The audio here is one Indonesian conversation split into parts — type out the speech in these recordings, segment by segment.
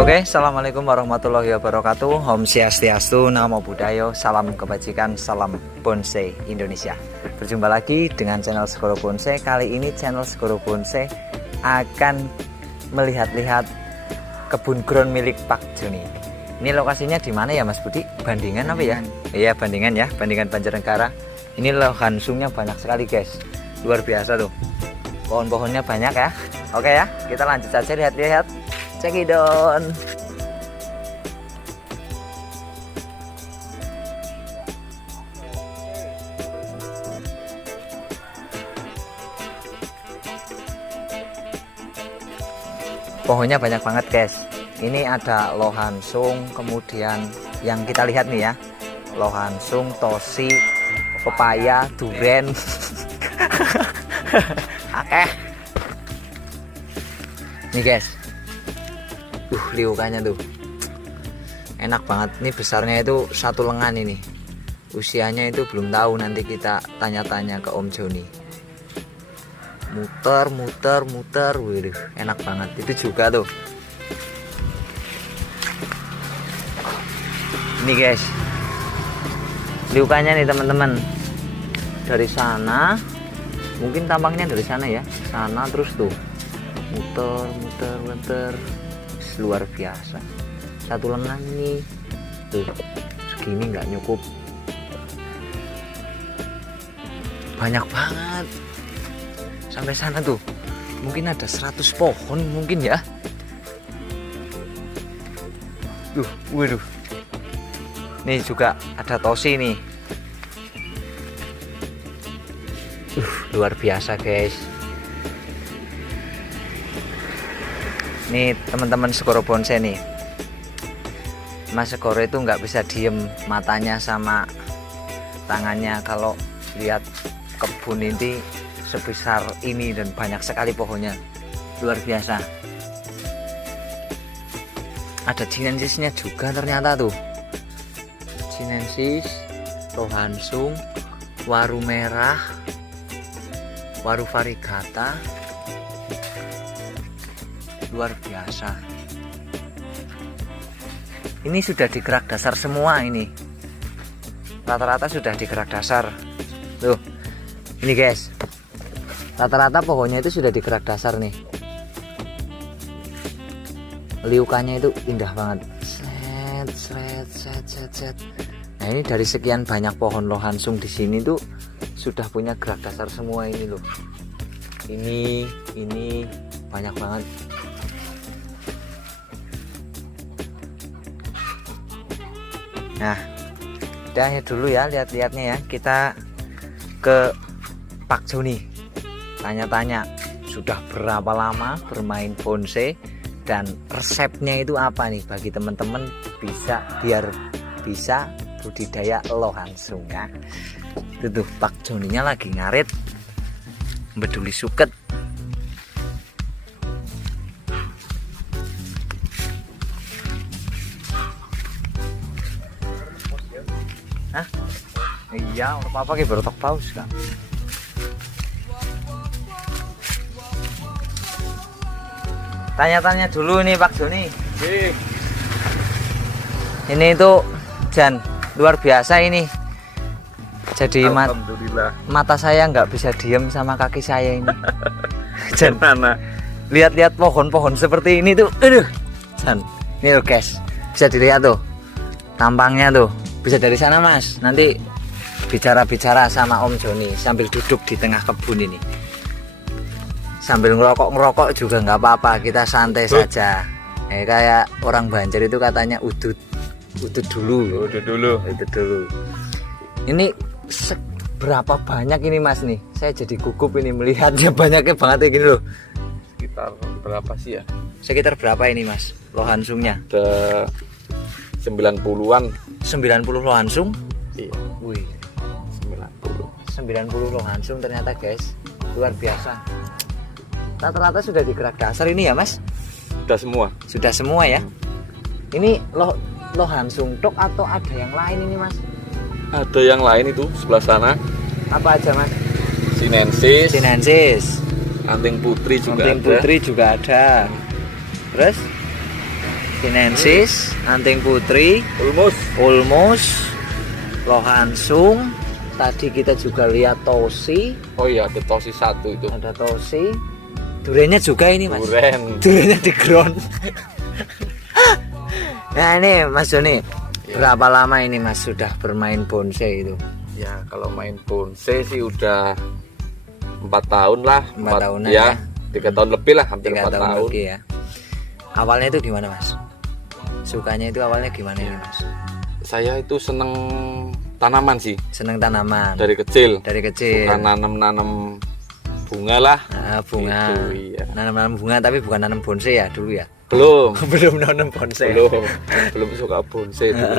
Oke, assalamualaikum warahmatullahi wabarakatuh. Om Swastiastu, Namo Buddhaya, salam kebajikan, salam bonsai Indonesia. Berjumpa lagi dengan channel Segoro Bonsai. Kali ini channel Segoro Bonsai akan melihat-lihat kebun ground milik Pak Joni. Ini lokasinya di mana ya Mas Budi? Bandingan apa ya? Iya, Bandingan ya, Bandingan Banjarnegara. Ini lahansungnya banyak sekali guys, luar biasa tuh. Pohon-pohonnya banyak ya. Oke ya, kita lanjut saja lihat-lihat. Cekidon. Pohonnya banyak banget guys. Ini ada lohansung, kemudian yang kita lihat nih ya, lohansung, tosi, pepaya, duren. Oke. Nih guys. Liukannya tuh enak banget. Ini besarnya itu satu lengan ini. Usianya itu belum tahu, nanti kita tanya-tanya ke Om Joni. Muter. Wih, enak banget. Itu juga tuh. Ini guys, liukannya nih teman-teman. Dari sana, mungkin tampangnya dari sana ya. Sana terus tuh. Muter. Luar biasa. Satu lengan nih tuh, segini nggak nyukup, banyak banget sampai sana tuh. Mungkin ada 100 pohon mungkin ya. Waduh, nih juga ada tosi nih. Luar biasa guys. Nih teman-teman Segoro Bonsai nih, Mas Segoro itu nggak bisa diem matanya sama tangannya kalau lihat kebun ini sebesar ini dan banyak sekali pohonnya, luar biasa. Ada chinensisnya juga ternyata tuh, chinensis, lohansung, waru merah, waru variegata. Luar biasa. Ini sudah digerak dasar semua ini. Rata-rata sudah digerak dasar. Tuh. Ini guys. Rata-rata pohonnya itu sudah digerak dasar nih. Liukannya itu indah banget. Set. Nah, ini dari sekian banyak pohon lohansung di sini tuh sudah punya gerak dasar semua ini loh. Ini banyak banget. Nah, udah ya dulu ya lihat-lihatnya ya. Kita ke Pak Joni, tanya-tanya sudah berapa lama bermain bonsai dan resepnya itu apa nih bagi teman-teman biar bisa budidaya lohansung ya. Itu tuh Pak Joninya lagi ngarit beduli suket. Hah? Iya, apa-apa kayak baru tok paus kan. Tanya-tanya dulu nih Pak Joni. Ini tuh Jan, luar biasa ini. Jadi mata saya nggak bisa diem sama kaki saya ini. Jan, lihat-lihat pohon-pohon seperti ini tuh, aduh. Jan, ini loh guys, bisa dilihat tuh tampangnya tuh. Bisa dari sana Mas, nanti bicara-bicara sama Om Joni sambil duduk di tengah kebun ini, sambil ngerokok juga nggak apa-apa, kita santai saja. Kayak orang Banjar itu katanya udut dulu. Ini berapa banyak ini Mas nih? Saya jadi gugup ini melihatnya, banyaknya banget gini loh. Sekitar berapa sih ya? Sekitar berapa ini Mas lohansungnya? Ada 90-an. 90 lohansung? Iya. Wih, 90 lohansung ternyata guys, luar biasa. Rata-rata sudah digerak dasar ini ya Mas? Sudah semua ya. Ini lohansung tok atau ada yang lain ini Mas? Ada yang lain itu sebelah sana. Apa aja Mas? Sinensis, anting putri juga ada. Terus Sinensis, Anting Putri, Ulmus. Lohansung. Tadi kita juga lihat Tosi. Oh iya, ada Tosi 1 itu. Ada Tosi. Durennya juga ini mas. Durennya di ground. Nah ini Mas Joni, berapa lama ini Mas sudah bermain bonsai itu? Ya kalau main bonsai sih udah 4 tahun lah. 4 tahunan ya. 3 tahun lebih lah, hampir 3 4 tahun tahun. lebih ya. Awalnya itu gimana Mas? Sukanya itu awalnya gimana ini Mas? Saya itu seneng tanaman sih. Seneng tanaman. Dari kecil. Suka Bukan nanam bunga lah. Bunga. Gitu, iya. Nanam bunga tapi bukan nanam bonsai ya dulu ya? Belum. Belum nanam bonsai. Belum suka bonsai dulu.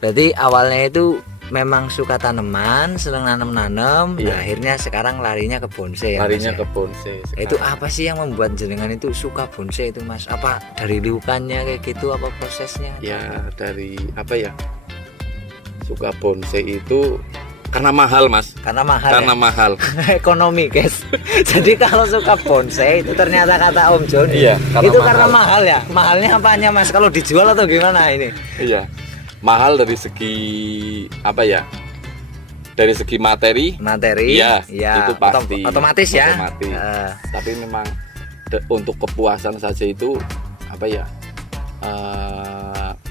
Berarti awalnya itu memang suka tanaman, seneng nanam-nanam. Iya. Nah, akhirnya sekarang larinya ke bonsai ya. Larinya Mas, ke ya? bonsai. Itu apa sih yang membuat jenengan itu suka bonsai itu Mas? Apa dari liukannya kayak gitu, apa prosesnya? Ya dari apa ya? Suka bonsai itu karena mahal Mas. Karena mahal. Karena ya? mahal. Ekonomi guys. Jadi kalau suka bonsai itu ternyata kata Om Joni. Iya, Itu karena mahal ya. Mahalnya apanya Mas? Kalau dijual atau gimana ini? Iya. Mahal dari segi apa ya? Dari segi materi. Iya, itu pasti otomatis ya. Otomatis. Tapi memang untuk kepuasan saja itu apa ya?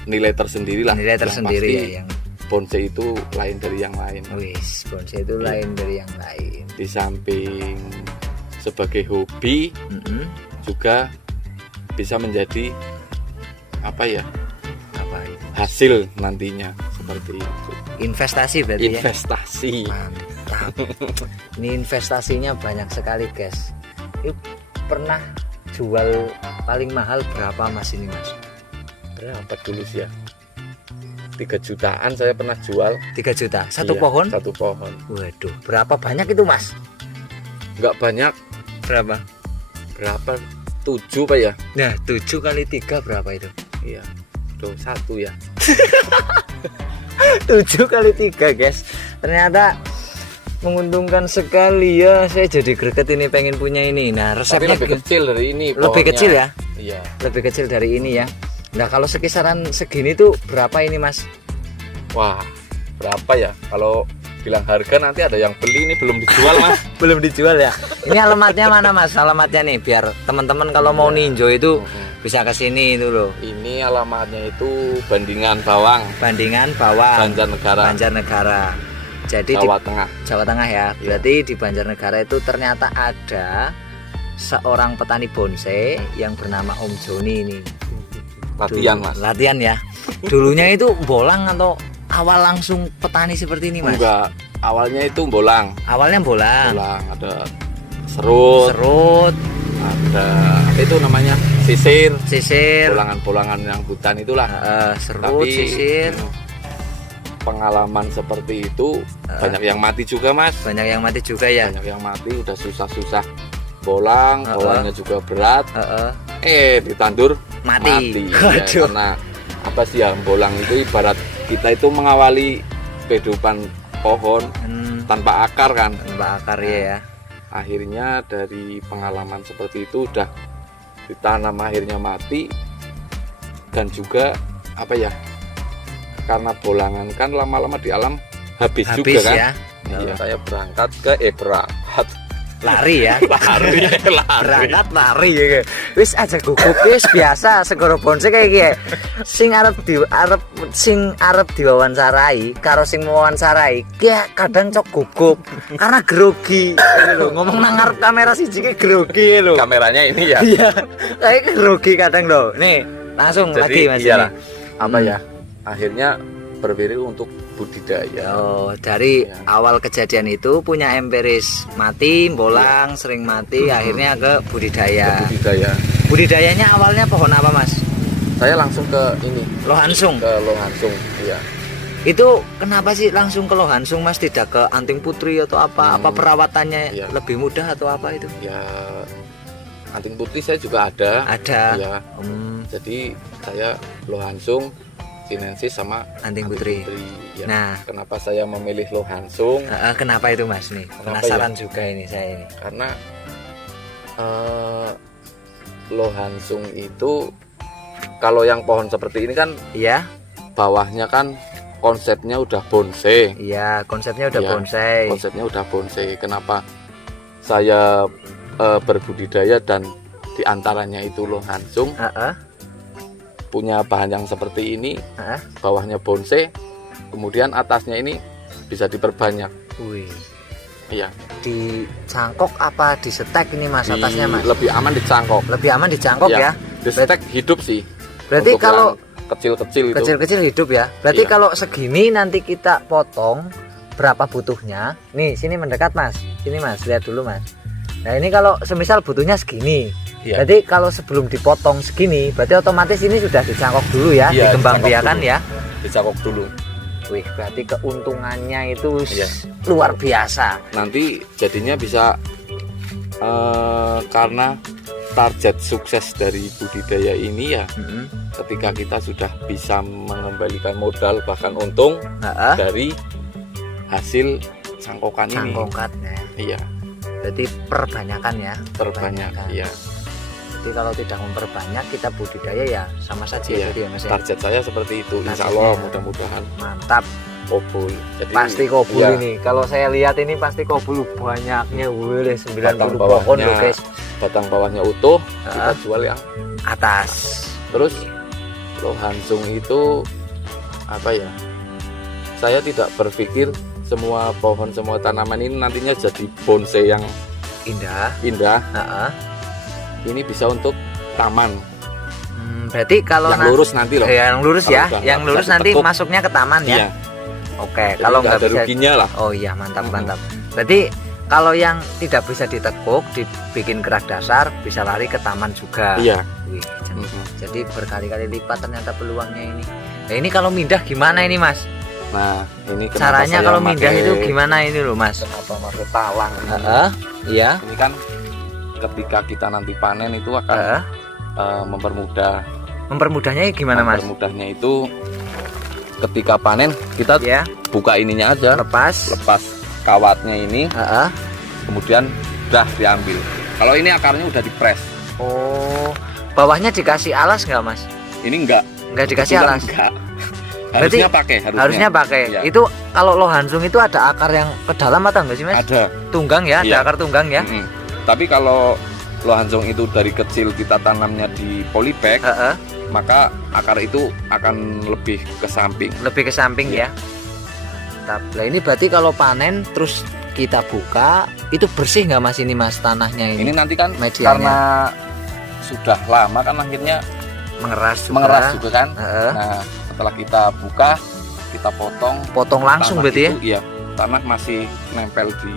Nilai tersendiri lah. Nilai Yang tersendiri pasti ya yang bonsai itu lain dari yang lain. wis, bonsai itu lain dari yang lain. Di samping sebagai hobi juga bisa menjadi apa ya? Apa itu? Hasil nantinya seperti itu. Investasi berarti Investasi. ya. Mantap. Ini investasinya banyak sekali guys. Ini pernah jual paling mahal berapa Mas ini Mas? Berapa dulu sih ya? 3 jutaan saya pernah jual. 3 juta satu Iya, pohon? Satu pohon. Waduh, berapa banyak itu Mas? Nggak banyak. Berapa? 7 Pak ya? Nah 7 kali 3 berapa itu? Iya. 1 ya. 7 kali 3 guys. Ternyata menguntungkan sekali ya. Saya jadi greget ini pengen punya ini. Nah resepnya Tapi lebih kecil dari ini lebih pohonnya. kecil ya? Iya. Lebih kecil dari ini ya. Nah kalau sekisaran segini tuh berapa ini Mas? Wah, berapa ya? Kalau bilang harga nanti ada yang beli, ini belum dijual Mas. Belum dijual ya. Ini alamatnya mana Mas? Alamatnya nih biar teman-teman kalau mau ninjo itu bisa ke sini itu loh. Ini alamatnya itu Bandingan Bawang, Bandingan Bawang, Banjarnegara. Banjarnegara. Jadi Jawa Tengah. Jawa Tengah ya. Berarti di Banjarnegara itu ternyata ada seorang petani bonsai yang bernama Om Joni ini. Latihan Mas. Latihan ya. Dulunya itu bolang atau awal langsung petani seperti ini Mas? Enggak, awalnya itu bolang. Awalnya bolang. Bolang, ada serut, ada apa itu namanya? Sisir. Bolangan-bolangan yang hutan itulah. Serut, sisir. Pengalaman seperti itu banyak yang mati juga Mas. Banyak yang mati juga ya. Banyak yang mati, udah susah-susah bolangnya juga berat. Ditandur mati. Ya, karena apa sih ya, bolang itu ibarat kita itu mengawali kehidupan pohon tanpa akar kan. Tanpa akar ya. Akhirnya dari pengalaman seperti itu udah ditanam akhirnya mati. Dan juga apa ya, karena bolangan kan lama-lama di alam habis juga kan ya. Iya, saya berangkat ke lari ya. lari. Berangkat lari ya. Wis aja gugup wis biasa segoro bonsai kayak gini. Sing arep diwawancarai karo sing mewawancarai kayak kadang cok gugup karena grogi lho. Ngomong nang ngarep kamera siji ki grogi lho. Kameranya ini ya. Iya. Kayak grogi kadang lho. Nih, langsung lagi Mas ini. Apa ya? Akhirnya berpikir untuk budidaya. Oh, dari awal kejadian itu punya empiris mati, bolang, sering mati, akhirnya ke budidaya. Budidayanya awalnya pohon apa Mas? Saya langsung ke ini. Lohansung. Ke Lohansung, iya. Itu kenapa sih langsung ke Lohansung Mas, tidak ke Anting Putri atau apa? Apa perawatannya lebih mudah atau apa itu? Ya, Anting Putri saya juga ada. Ada. Ya. Jadi saya Lohansung, Sinensis sama Anting Putri. Ya. Nah, kenapa saya memilih Lohansung? Kenapa itu Mas nih? Penasaran juga ini saya ini. Karena Lohansung itu kalau yang pohon seperti ini kan Iya. bawahnya kan konsepnya udah bonsai. Iya, konsepnya udah Iya, bonsai. Konsepnya udah bonsai. Kenapa saya berbudidaya dan diantaranya itu loh hansung Heeh. punya bahan yang seperti ini, Heeh. bawahnya bonsai, kemudian atasnya ini bisa diperbanyak. Wih. Iya. Di cangkok apa di setek ini Mas atasnya Mas? Lebih aman dicangkok. Lebih aman di cangkok Iya. ya. Di stek hidup sih. Berarti Untuk kalau yang kecil-kecil itu. kecil-kecil hidup ya. Berarti Iya. kalau segini nanti kita potong berapa butuhnya? Nih, sini mendekat Mas. Sini Mas, lihat dulu Mas. Nah, ini kalau semisal butuhnya segini. Iya. Berarti kalau sebelum dipotong segini, berarti otomatis ini sudah dicangkok dulu ya, Iya, dikembangbiakan dicangkok ya. Dicangkok dulu. Wih, berarti keuntungannya itu Iya. luar biasa. Nanti jadinya bisa karena target sukses dari budidaya ini ya, ketika kita sudah bisa mengembalikan modal bahkan untung Heeh. dari hasil cangkokan ini. Cangkokatnya. Iya, Berarti perbanyakan ya. terbanyak. Iya. Jadi kalau tidak memperbanyak kita budidaya ya sama saja Iya. jadi ya Mas ya. Target saya seperti itu. Insya Targetnya. Allah mudah-mudahan Mantap. kobul. Jadi Pasti kobul iya, ini. Kalau saya lihat ini pasti kobul banyaknya. Wih, 90 Batang pohon loh bawahnya, guys. batang bawahnya utuh, kita Heeh. jual yang Atas. terus loh hansung itu apa ya? Saya tidak berpikir semua pohon, semua tanaman ini nantinya jadi bonsai yang Indah. indah. Heeh. Ini bisa untuk taman Berarti kalau yang lurus nanti loh. yang lurus Kalau ya, udah yang nggak lurus bisa nanti ditekuk. masuknya ke taman ya. Iya. Oke, Jadi kalau nggak nggak ada bisa. ruginya lah. Oh iya, mantap Mhm. mantap. Berarti kalau yang tidak bisa ditekuk, dibikin kerak dasar, bisa lari ke taman juga. Iya. Wih, Mhm. jadi berkali-kali lipat ternyata peluangnya ini. Nah, ini kalau mindah gimana ini Mas? Nah, ini kenapa Caranya saya kalau mindah pakai- itu gimana ini loh Mas? Kenapa pakai talang ini? Heeh. Iya. Ini kan ketika kita nanti panen itu akan Heeh. mempermudah. Mempermudahnya gimana Mas? Mempermudahnya itu ketika panen kita Ya, buka ininya aja, lepas. lepas kawatnya ini, Heeh. kemudian udah diambil. Kalau ini akarnya udah dipres. Oh, bawahnya dikasih alas nggak Mas? Ini enggak. Nggak dikasih Kebetulan alas. enggak. Berarti Harusnya pakai, Harusnya pakai. Iya. Itu kalau loh hansung itu ada akar yang ke dalam atau enggak sih Mas? Ada. Tunggang ya, ada Iya. akar tunggang ya. Mm-mm. Tapi kalau loh hansung itu dari kecil kita tanamnya di polybag, Heeh. maka akar itu akan lebih ke samping. Lebih ke samping Iya. ya. Mantap. Nah, ini berarti kalau panen terus kita buka itu bersih nggak Mas ini Mas tanahnya Ini ini? nanti kan Medianya. karena sudah lama kan akhirnya Mengeras juga. mengeras juga kan. Heeh. Nah, setelah kita buka, kita potong Potong langsung tanah berarti ya. itu, iya, tanah masih nempel di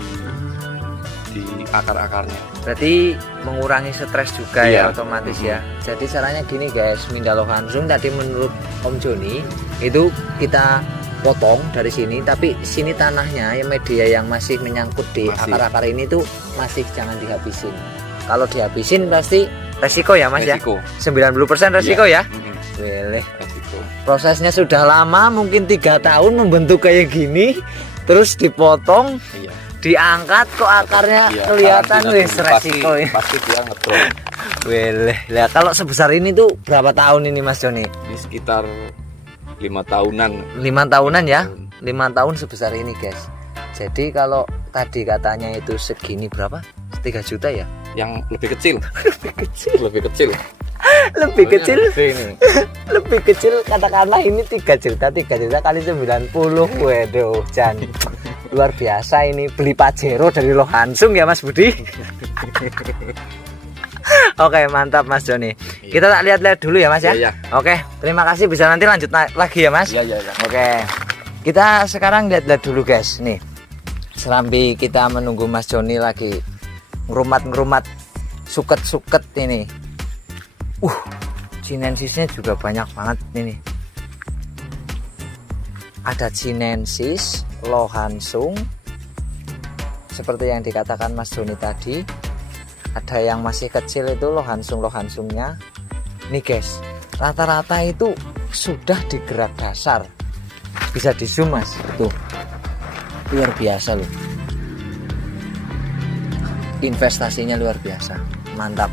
akar-akarnya. Berarti mengurangi stres juga ya Iya. otomatis ya. Jadi caranya gini guys, mindah loh hansung tadi menurut Om Joni itu kita potong dari sini, tapi sini tanahnya ya media yang masih menyangkut di Masih. akar-akar ini tuh masih jangan dihabisin. Kalau dihabisin pasti resiko ya Mas Resiko. ya. 90% resiko ya. Mm-mm, Weleh. resiko. Prosesnya sudah lama, mungkin 3 tahun membentuk kayak gini, terus dipotong, Iya. diangkat kok akarnya Iya, kelihatan karantina wis dulu. resiko ya. Pasti dia ngedrop. Weleh. Lah kalau sebesar ini tuh berapa tahun ini Mas Joni? Ini sekitar 5 tahunan. 5 tahunan ya. 5 tahun sebesar ini guys. Jadi kalau tadi katanya itu segini berapa? 3 juta ya? Yang lebih kecil. Lebih kecil. Lebih kecil. Gede ini. Lebih kecil katakanlah ini 3 juta kali 90. Waduh Jan, luar biasa ini. Beli Pajero dari loh hansung ya Mas Budi. Oke mantap Mas Joni. Kita tak lihat-lihat dulu ya Mas ya. Iya, iya. Oke, terima kasih, bisa nanti lanjut lagi ya Mas. Iya, iya, iya. Oke, kita sekarang lihat-lihat dulu guys. Nih, serambi kita menunggu Mas Joni lagi ngerumat-ngerumat suket-suket ini. Chinensisnya juga banyak banget ini. Ada chinensis, loh hansung, seperti yang dikatakan Mas Joni tadi. Ada yang masih kecil itu loh hansungnya. Nih guys, rata-rata itu sudah digerak dasar. Bisa di zoom Mas, tuh luar biasa loh. Investasinya luar biasa, mantap.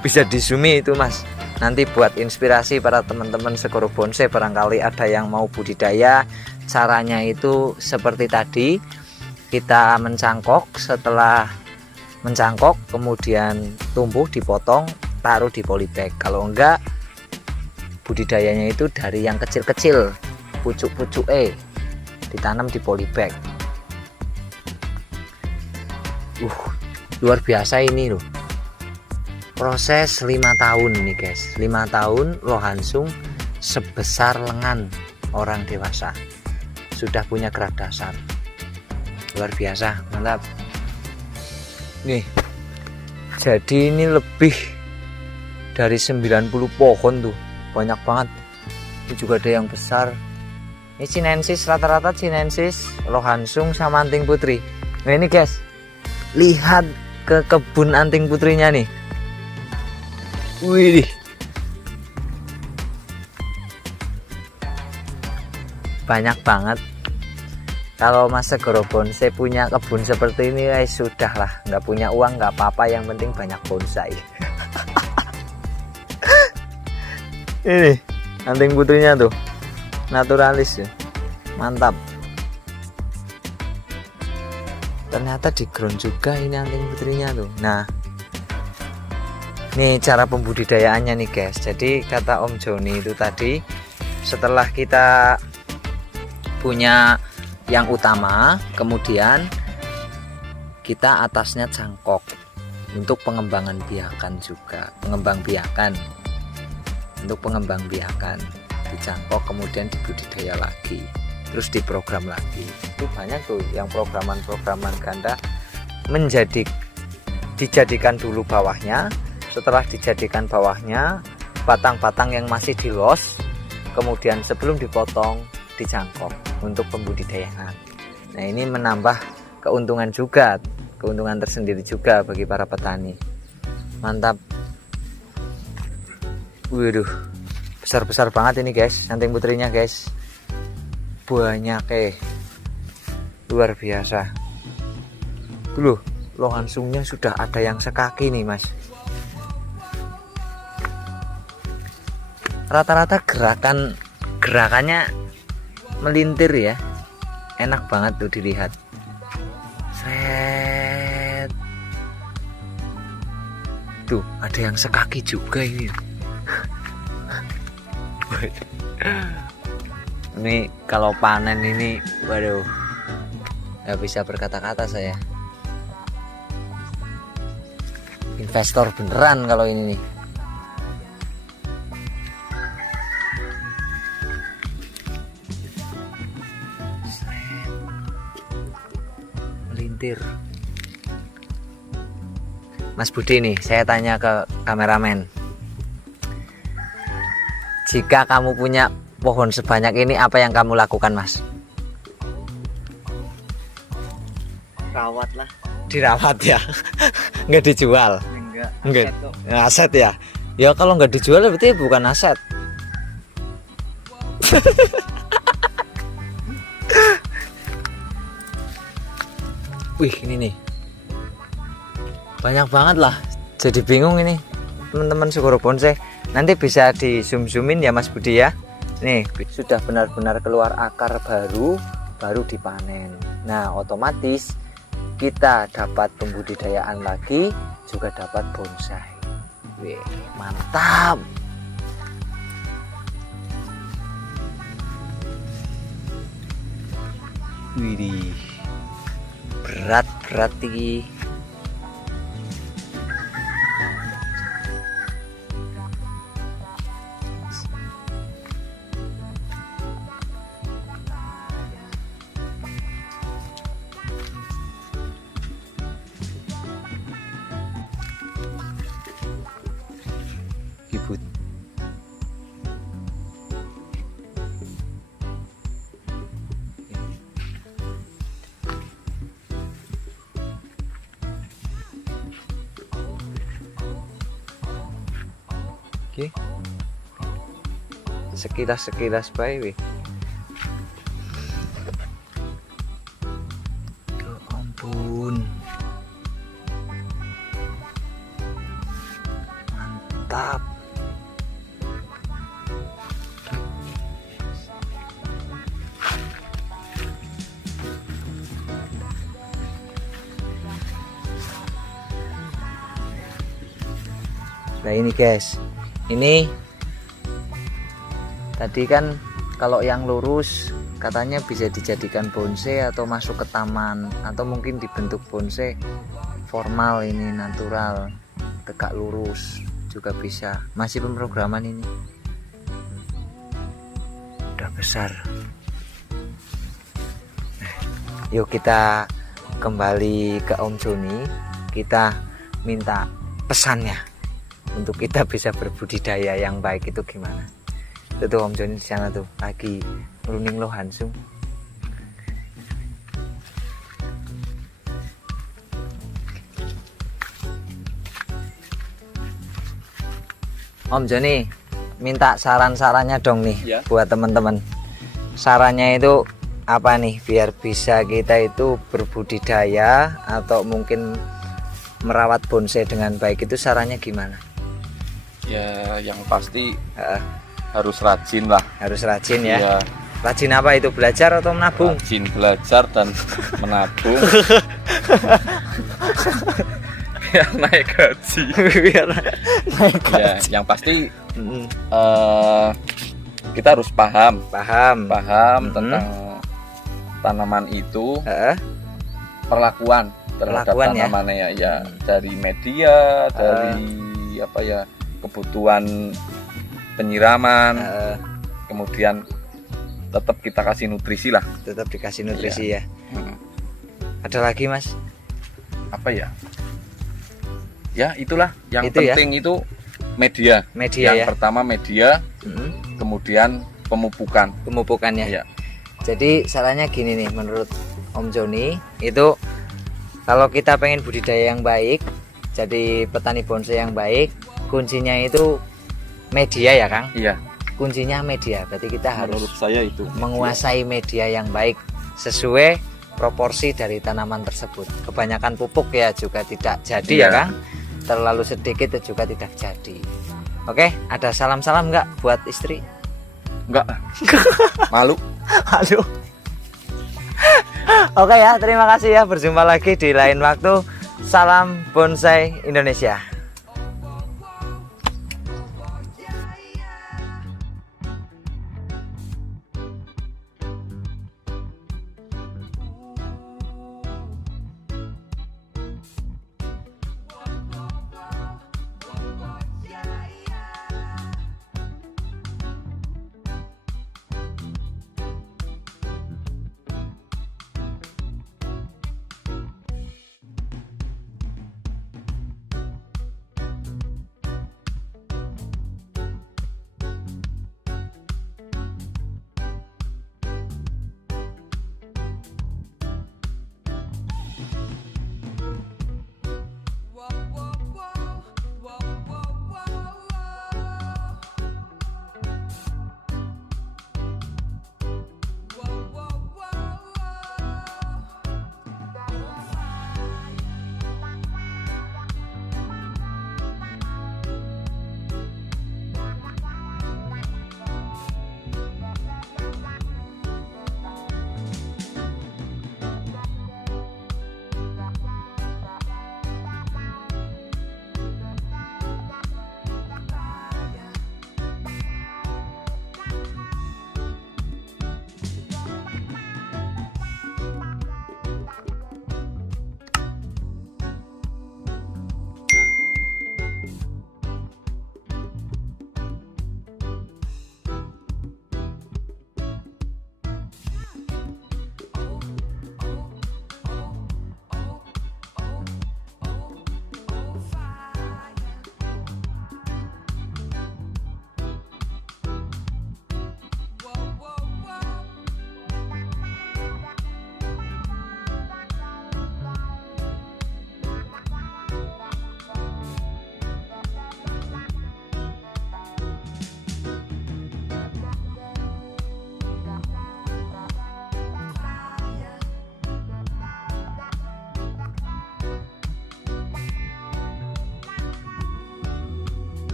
Bisa di zoom itu Mas. nanti buat inspirasi para teman-teman Segoro Bonsai, barangkali ada yang mau budidaya. Caranya itu seperti tadi, kita mencangkok, setelah mencangkok kemudian tumbuh dipotong, taruh di polybag. Kalau enggak, budidayanya itu dari yang kecil-kecil, pucuk-pucuk ditanam di polybag. Luar biasa ini loh. Proses 5 tahun nih guys, 5 tahun lohansung sebesar lengan orang dewasa, sudah punya gerak dasar. Luar biasa, mantap nih. Jadi ini lebih dari 90 pohon tuh, banyak banget. Ini juga ada yang besar. Ini Chinensis, rata-rata Chinensis, lohansung sama anting putri. Nah ini guys, lihat ke kebun anting putrinya nih. Wih, banyak banget. Kalau Mas Segoro Bonsai punya kebun seperti ini, sudah lah, nggak punya uang nggak apa-apa, yang penting banyak bonsai. Ini anting putrinya tuh, naturalis ya, mantap. Ternyata di ground juga ini anting putrinya tuh. Nah, ini cara pembudidayaannya nih guys. Jadi kata Om Joni itu tadi, setelah kita punya yang utama, kemudian kita atasnya cangkok untuk pengembangan biakan juga, pengembang biakan, untuk pengembang biakan dicangkok, kemudian dibudidaya lagi, terus diprogram lagi. Itu banyak tuh yang programan ganda, dijadikan dulu bawahnya. Setelah dijadikan bawahnya, batang-batang yang masih di los, kemudian sebelum dipotong dicangkok untuk pembudidayaan. Nah ini menambah keuntungan juga, keuntungan tersendiri juga bagi para petani. Mantap. Waduh, besar-besar banget ini guys, anting putrinya guys, banyak luar biasa. Loh, lohansungnya sudah ada yang sekaki nih mas. Rata-rata gerakannya melintir ya, enak banget tuh dilihat. Sret. Tuh ada yang sekaki juga ini. Ini kalau panen ini, waduh, nggak bisa berkata-kata saya. Investor beneran kalau ini nih. Melintir. Mas Budi nih, saya tanya ke kameramen. Jika kamu punya pohon sebanyak ini, apa yang kamu lakukan, Mas? Rawat lah. Dirawat ya? Nggak dijual? Enggak. Aset ya? Ya kalau nggak dijual berarti bukan aset. Wih, ini nih. Banyak banget lah. Jadi bingung ini, teman-teman Segoro Bonsai. Nanti bisa di zoom-zoomin ya Mas Budi ya. Nih, sudah benar-benar keluar akar baru dipanen. Nah, otomatis kita dapat pembudidayaan lagi, juga dapat bonsai. Wih, mantap. Widih, berat tinggi. Ibu. Oke. Sekilas baik. Ya ampun. Mantap. Nah ini guys, ini tadi kan kalau yang lurus katanya bisa dijadikan bonsai atau masuk ke taman, atau mungkin dibentuk bonsai formal, ini natural tegak lurus juga bisa. Masih pemrograman ini, udah besar. Yuk kita kembali ke Om Joni, kita minta pesannya untuk kita bisa berbudidaya yang baik itu gimana. Itu tuh Om Joni di sana tuh lagi runing lo Hansung. Om Joni minta saran-sarannya dong nih Ya. buat teman-teman. Sarannya itu apa nih biar bisa kita itu berbudidaya atau mungkin merawat bonsai dengan baik, itu sarannya gimana? Ya yang pasti harus rajin lah. Harus rajin ya. Ya, Rajin apa itu, belajar atau menabung? rajin belajar dan menabung. Biar naik gaji. Biar naik Ya, gaji. yang pasti Mm, kita harus paham paham. tentang tanaman itu, Heeh. perlakuan terhadap Perlakuan ya. tanamannya ya, dari media, dari apa ya, kebutuhan penyiraman, Heeh. kemudian tetap kita kasih nutrisi lah. Tetap dikasih nutrisi ya. Hmm. Ada lagi Mas? Apa ya? Ya itulah yang Itu ya. penting itu media. Media Yang ya. pertama media, Mm, kemudian pemupukan. pemupukannya. Ya. Jadi sarannya gini nih menurut Om Joni, itu kalau kita pengen budidaya yang baik, jadi petani bonsai yang baik, kuncinya itu media ya Kang. Iya. Kuncinya media, berarti kita harus Menurut saya itu menguasai media yang baik sesuai proporsi dari tanaman tersebut. Kebanyakan pupuk ya juga tidak jadi ya Iya. Kang. Terlalu sedikit juga tidak jadi. Oke, ada salam-salam nggak buat istri? enggak malu. Aduh. Oke ya, terima kasih ya. Berjumpa lagi di lain waktu. Salam bonsai Indonesia.